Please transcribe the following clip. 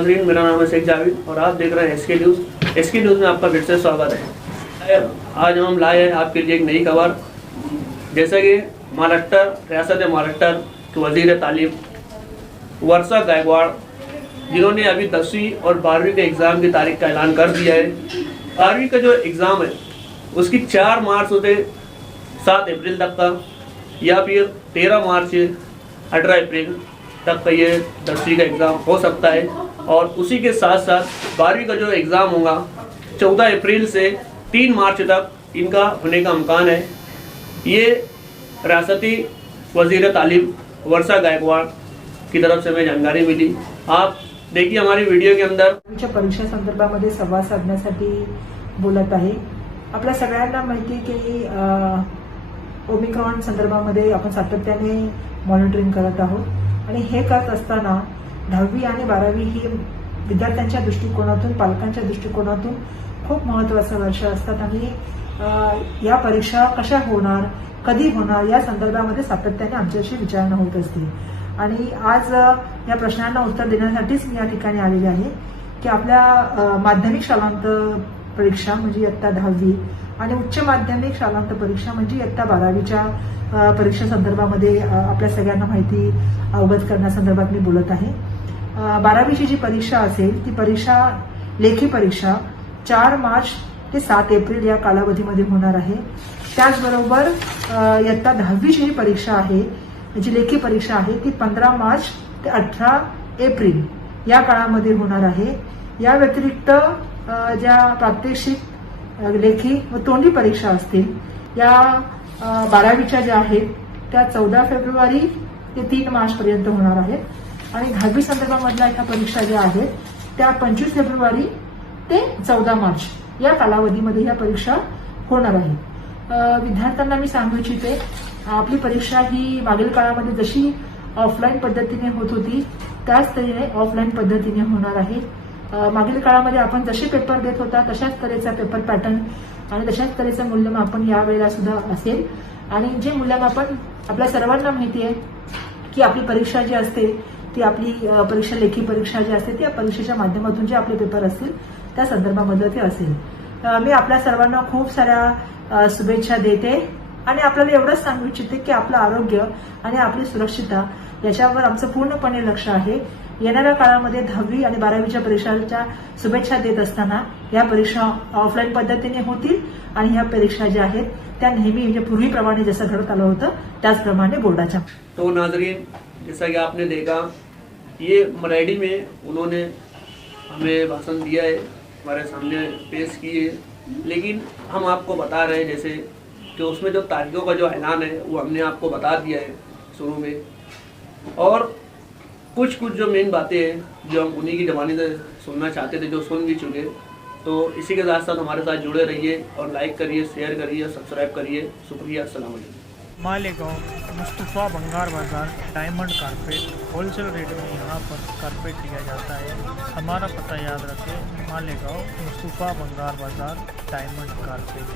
नाजरीन, मेरा नाम है शेख जावेद और आप देख रहे हैं एसके न्यूज़। एसके न्यूज़ में आपका फिर से स्वागत है। आज हम लाए हैं आपके लिए एक नई खबर। जैसा कि महाराष्ट्र, रियासत महाराष्ट्र के वज़ीर तालीम वर्षा गायकवाड़, जिन्होंने अभी 10वीं और 12वीं के एग्ज़ाम की तारीख का ऐलान कर दिया है। 12वीं का जो एग्ज़ाम है उसकी 4 मार्च से 7 अप्रैल तक का, या फिर 13 मार्च से 18 अप्रैल तक का ये 10वीं का एग्ज़ाम हो सकता है। और उसी के साथ साथ 12वीं का जो एग्ज़ाम होगा 14 अप्रैल से 3 मार्च तक इनका होने का इम्कान है। ये रियासती वज़ीर तालीम वर्षा गायकवाड़ की तरफ से हमें जानकारी मिली। आप देखिए हमारी वीडियो के अंदर। परीक्षा संदर्भामध्ये संवाद साधण्यासाठी बोलत आहे। आपल्या सगळ्यांना माहिती आहे की ओमिक्रॉन संदर्भामध्ये आपण सातत्याने मॉनिटरिंग करत आहोत आणि हे करत असताना 10वी आणि 12वी ही विद्यार्थ्यांच्या दृष्टिकोनातून, पालकांच्या दृष्टिकोनातून खूप महत्त्वाचं वर्ष असतात आणि या परीक्षा कशा होणार, कधी होणार या संदर्भामध्ये सातत्याने आमच्याशी विचारणा होत असते। आणि आज या प्रश्नांना उत्तर देण्यासाठीच मी या ठिकाणी आलेले आहे की आपल्या माध्यमिक शालांत परीक्षा म्हणजे इयत्ता 10वी आणि उच्च माध्यमिक शालांत परीक्षा म्हणजे इयत्ता 12वीच्या परीक्षा संदर्भामध्ये आपल्या सगळ्यांना माहिती अवगत करण्यासंदर्भात मी बोलत आहे। 12वीची जी परीक्षा असेल ती परीक्षा, लेखी परीक्षा 4 मार्च ते 7 एप्रिल या कालावधीमध्ये होणार आहे। त्याचबरोबर इयत्ता 10वीची जी परीक्षा आहे, जी लेखी परीक्षा आहे ती 15 मार्च ते 18 एप्रिल या काळामध्ये होणार आहे। या व्यतिरिक्त ज्या प्रात्यक्षिक, लेखी व तोंडी परीक्षा असतील या 12वीच्या ज्या आहेत त्या 14 फेब्रुवारी ते 3 मार्च पर्यंत होणार आहेत आणि 10वी संदर्भामधल्या ह्या परीक्षा ज्या आहेत त्या 25 फेब्रुवारी ते 14 मार्च या कालावधीमध्ये ह्या परीक्षा होणार आहेत। विद्यार्थ्यांना मी सांगू इच्छिते, आपली परीक्षा ही मागील काळामध्ये जशी ऑफलाईन पद्धतीने होत होती त्याच तऱ्हेने ऑफलाईन पद्धतीने होणार आहे। मागील काळामध्ये आपण जसे पेपर देत होता तशाच तऱ्हेचा पेपर पॅटर्न आणि तशाच तऱ्हेचं मूल्यमापन यावेळेला सुद्धा असेल। आणि जे मूल्यमापन आपल्या सर्वांना माहिती आहे की आपली परीक्षा जी असते ती आपली परीक्षा, लेखी परीक्षा जी असते त्या परीक्षेच्या माध्यमातून जे आपले पेपर असतील त्या संदर्भामध्ये ते असेल। मी आपल्या सर्वांना खूप साऱ्या शुभेच्छा देते आणि आपल्याला एवढंच सांगू इच्छिते की आपलं आरोग्य आणि आपली सुरक्षितता याच्यावर आमचं पूर्णपणे लक्ष आहे। येणाऱ्या काळामध्ये 10वी आणि 12वीच्या परीक्षांच्या शुभेच्छा देत असताना या परीक्षा ऑफलाईन पद्धतीने होतील आणि ह्या परीक्षा ज्या आहेत त्या नेहमी म्हणजे पूर्वीप्रमाणे जसं घडत आलं होतं त्याचप्रमाणे बोर्डाच्या। तो नाजरीन, जैसा कि आपने देखा, ये मराठी में उन्होंने हमें भाषण दिया है, हमारे सामने पेश किए, लेकिन हम आपको बता रहे हैं जैसे कि उसमें जो तारीखों का जो ऐलान है वो हमने आपको बता दिया है शुरू में, और कुछ जो मेन बातें हैं जो हम उन्हीं की ज़बानी से सुनना चाहते थे, जो सुन भी चुके। तो इसी के साथ साथ हमारे साथ जुड़े रहिए और लाइक करिए, शेयर करिए, सब्सक्राइब करिए। शुक्रिया, अस्सलाम वालेकुम। मालेगांव मुस्तफ़ा बंगार बाज़ार डायमंड कारपेट होलसेल रेट में यहाँ पर कारपेट दिया जाता है। हमारा पता याद रखें, मालेगांव मुस्तफ़ा बंगार बाज़ार डायमंड कारपेट।